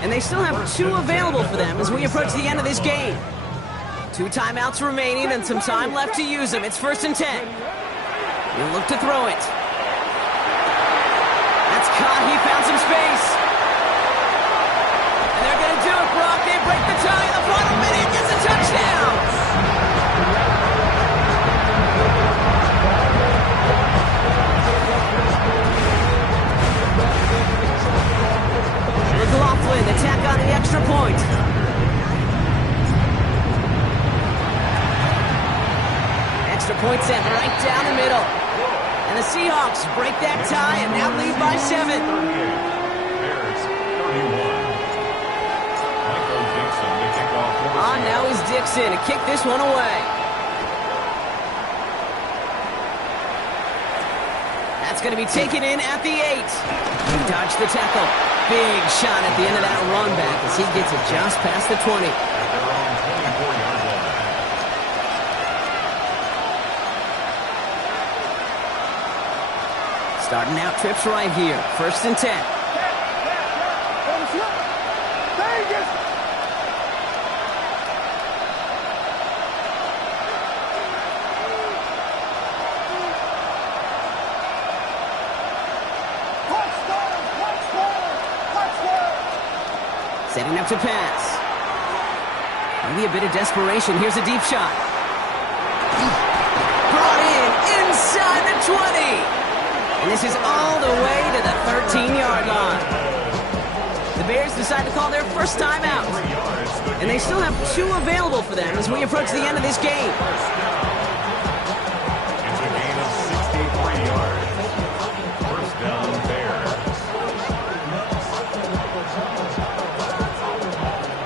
And they still have 2 available for them as we approach the end of this game. 2 timeouts remaining and some time left to use them. It's 1st and 10. He'll look to throw it. That's caught. He found some space. And they're going to do it, Brock. They break the tie in the final minute. Gets a touchdown. McLaughlin, the tack on the extra point. Extra point sent right down the middle. And the Seahawks break that tie and now lead by 7. Bears 31. On now is Dixon to kick this one away. That's going to be taken in at the 8. He dodged the tackle. Big shot at the end of that run back as he gets it just past the 20. At their own 24-yard line. Starting out trips right here. 1st and 10. Vegas, Setting up to pass. Maybe a bit of desperation. Here's a deep shot. Brought in inside the 20. And this is all the way to the 13-yard line. The Bears decide to call their first timeout. And they still have 2 available for them as we approach the end of this game. It's a gain of 63 yards. First down, Bears.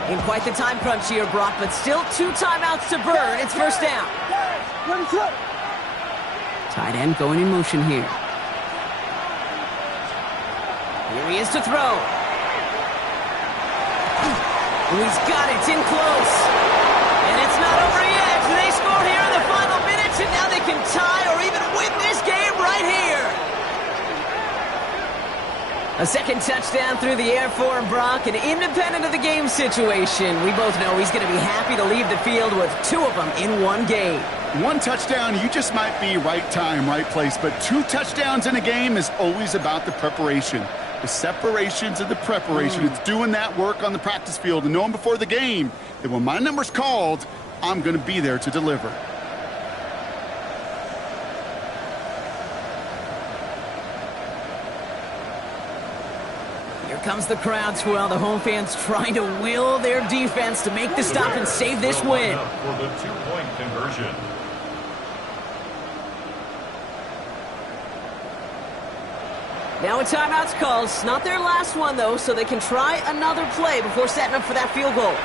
In quite the time crunch here, Brock, but still 2 timeouts to burn. It's first down. Tight end going in motion here. Here he is to throw. Oh, he's got it. It's in close. And it's not over yet. They score here in the final minutes, and now they can tie or even win this game right here. A second touchdown through the air for Brock, and independent of the game situation, we both know he's going to be happy to leave the field with 2 of them in one game. 1 touchdown, you just might be right time, right place, but 2 touchdowns in a game is always about the preparation. The separation to the preparation. It's doing that work on the practice field and knowing before the game that when my number's called, I'm going to be there to deliver. Here comes the crowd swell. The home fans trying to will their defense to make the stop and save this win. For the 2-point conversion. Now a timeout's called. It's not their last one, though, so they can try another play before setting up for that field goal.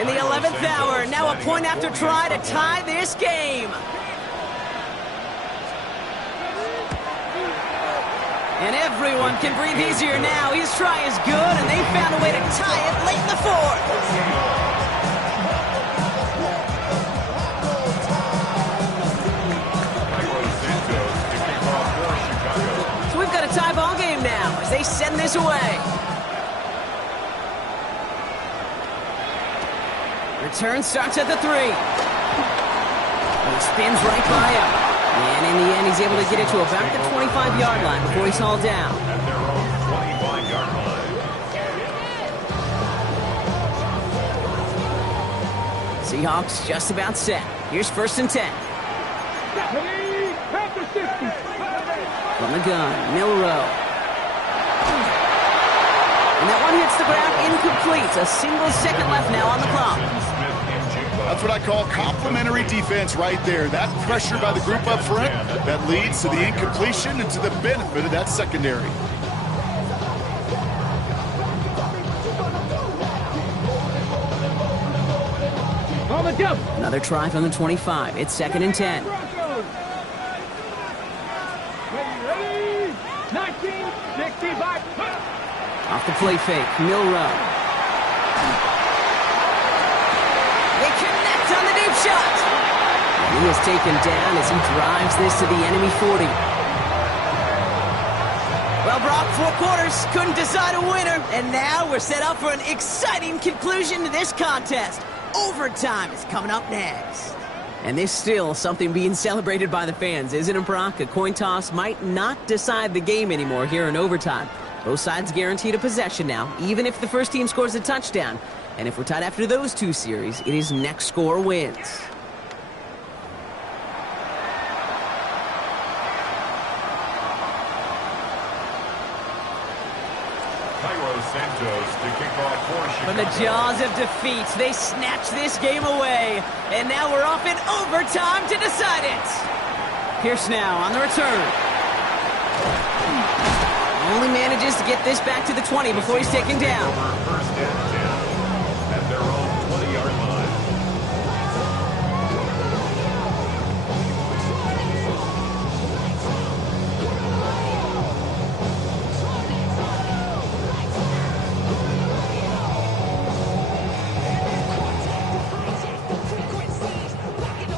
In the 11th hour, now a point after try to tie this game. And everyone can breathe easier now. His try is good, and they found a way to tie it late in the 4th. So we've got a tie ball game now as they send this away. Return starts at the 3. He spins right by him. And in the end, he's able to get it to about the 25-yard line before he's hauled down. At their own 25-yard line. Seahawks just about set. Here's 1st and 10. From the gun, Milrow. And that one hits the ground incomplete. A single second left now on the clock. That's what I call complimentary defense right there. That pressure by the group up front that leads to the incompletion and to the benefit of that secondary. Another try from the 25. It's 2nd and 10. Off the play fake, Milrow. They connect on the deep shot. And he is taken down as he drives this to the enemy 40. Well, Brock, 4 quarters couldn't decide a winner, and now we're set up for an exciting conclusion to this contest. Overtime is coming up next. And there's still something being celebrated by the fans, isn't it, Brock? A coin toss might not decide the game anymore here in overtime. Both sides guaranteed a possession now, even if the first team scores a touchdown. And if we're tied after those 2 series, it is next score wins. From the jaws of defeat, they snatch this game away. And now we're off in overtime to decide it. Pierce now on the return. Only manages to get this back to the 20 before he's taken down. First and 10 at their own 20-yard line.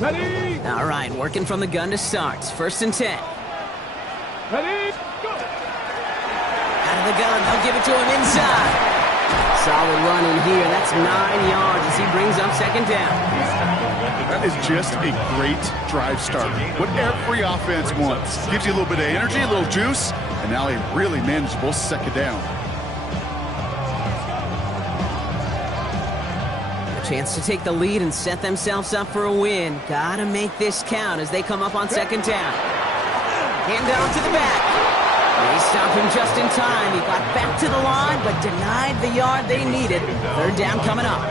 Ready? All right, working from the gun to start. 1st and 10. Ready? Go! Out of the gun, they'll give it to him inside. Solid run in here. That's 9 yards as he brings up second down. That is just a great drive starter. What every offense wants. Gives you a little bit of energy, a little juice, and now a really manageable second down. A chance to take the lead and set themselves up for a win. Gotta make this count as they come up on second down. Hand down to the back. They stopped him just in time. He got back to the line, but denied the yard they needed. Third down coming up.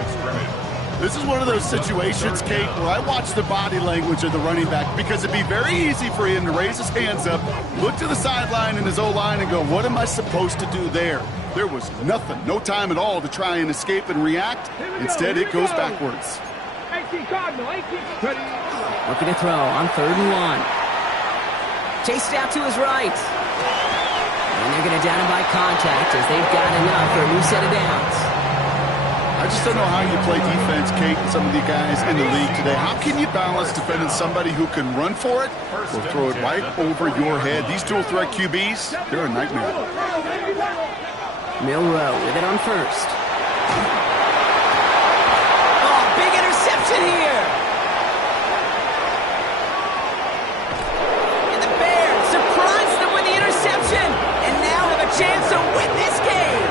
This is one of those situations, Kate, where I watch the body language of the running back because it'd be very easy for him to raise his hands up, look to the sideline in his O-line and go, what am I supposed to do there? There was nothing, no time at all to try and escape and react. Instead, it goes backwards. Looking to throw on 3rd and 1. Chased out to his right. And they're going to down him by contact as they've got enough for a new set of downs. I just don't know how you play defense, Kate, and some of the guys in the league today. How can you balance defending somebody who can run for it or throw it right over your head? These dual threat QBs, they're a nightmare. Milroe with it on 1st. Oh, big interception here. And the Bears surprised them with the interception and now have a chance to win this game.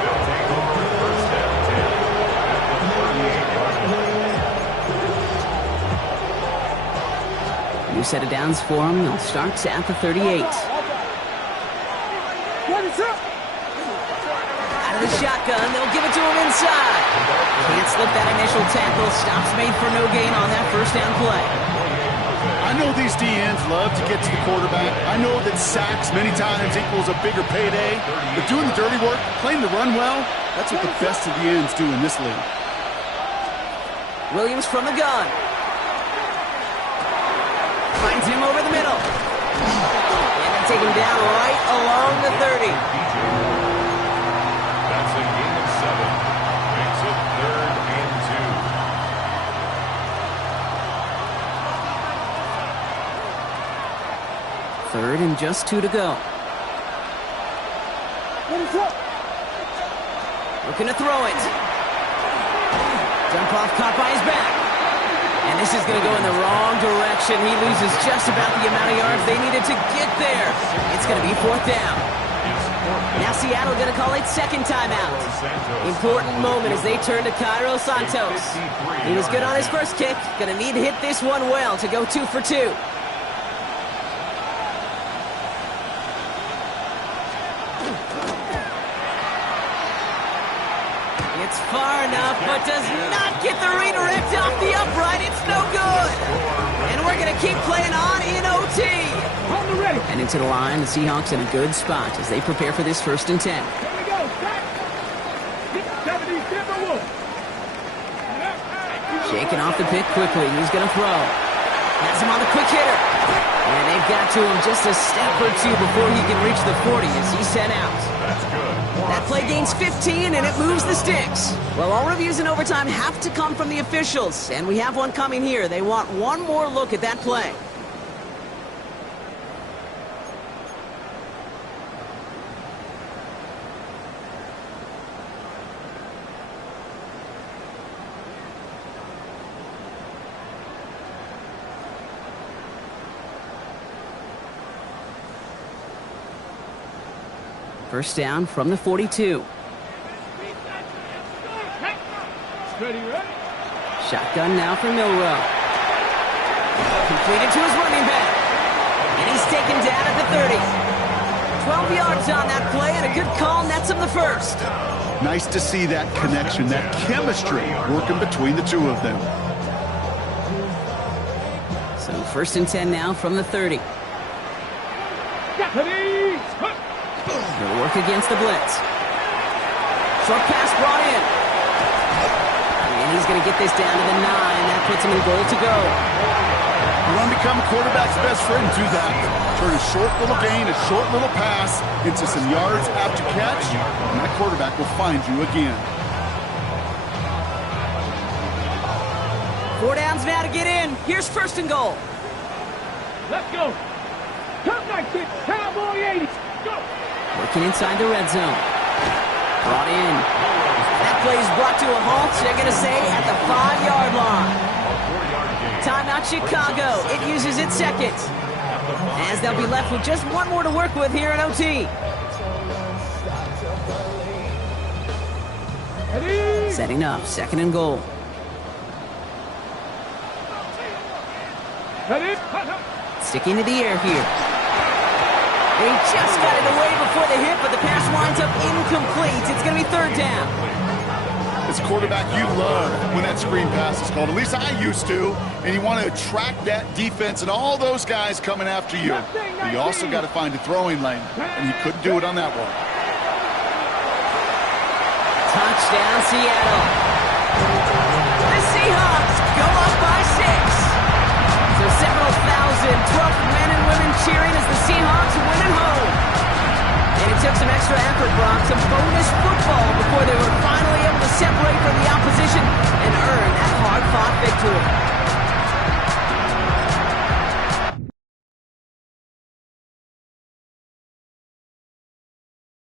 They'll take over 1st and 10 at the 38-yard line. New set of downs for them. They'll start at the 38. Out of the shotgun, they'll give it to him inside. Can't slip that initial tackle. Stops made for no gain on that first down play. I know these DNs love to get to the quarterback. I know that sacks many times equals a bigger payday. But doing the dirty work, playing the run well, that's what the best of the ends do in this league. Williams from the gun. Finds him over the middle. And they take him down right along the 30. That's a gain of 7. Makes it 3rd and 2. 3rd and just 2 to go. Looking to throw it. Dump off caught by his back. And this is going to go in the wrong direction. He loses just about the amount of yards they needed to get there. It's going to be 4th down. Now Seattle going to call it second timeout. Important moment as they turn to Cairo Santos. He was good on his first kick. Going to need to hit this one well to go 2 for 2. It's far enough, but does not get the redirect off the upright. It's no good. And we're going to keep playing on in OT. And into the line, the Seahawks in a good spot as they prepare for this 1st and 10. Shaking off the pick quickly. He's going to throw. Has him on the quick hitter. And they've got to him just a step or 2 before he can reach the 40 as he's sent out. That's good. That play gains 15, and it moves the sticks. Well, all reviews in overtime have to come from the officials, and we have one coming here. They want one more look at that play. First down from the 42. Shotgun now for Milroe. Completed to his running back. And he's taken down at the 30. 12 yards on that play, and a good call nets him the first. Nice to see that connection, that chemistry working between the two of them. So 1st and 10 now from the 30. They'll work against the blitz. Short pass brought in. And he's going to get this down to the 9. That puts him in goal to go. You want to become a quarterback's best friend, do that. Turn a short little gain, a short little pass into some yards after catch, and that quarterback will find you again. 4 downs now to get in. Here's 1st and goal. Let's go. Come back, kid. Cowboy 80. Go. Working inside the red zone. Brought in. That play is brought to a halt, they're going to say, at the 5-yard line. Timeout Chicago. It uses its second. As they'll be left with just one more to work with here at OT. Setting up, 2nd and goal. Sticking to the air here. They just got it away before the hit, but the pass winds up incomplete. It's going to be 3rd down. As a quarterback, you love when that screen pass is called. At least I used to. And you want to attract that defense and all those guys coming after you. But you also got to find a throwing lane, and he couldn't do it on that one. Touchdown, Seattle. The Seahawks go up by 6. So several thousand tough men and women cheering as the Seahawks win at home. And it took some extra effort, Brock, some bonus football before they were finally able to separate from the opposition and earn that hard-fought victory.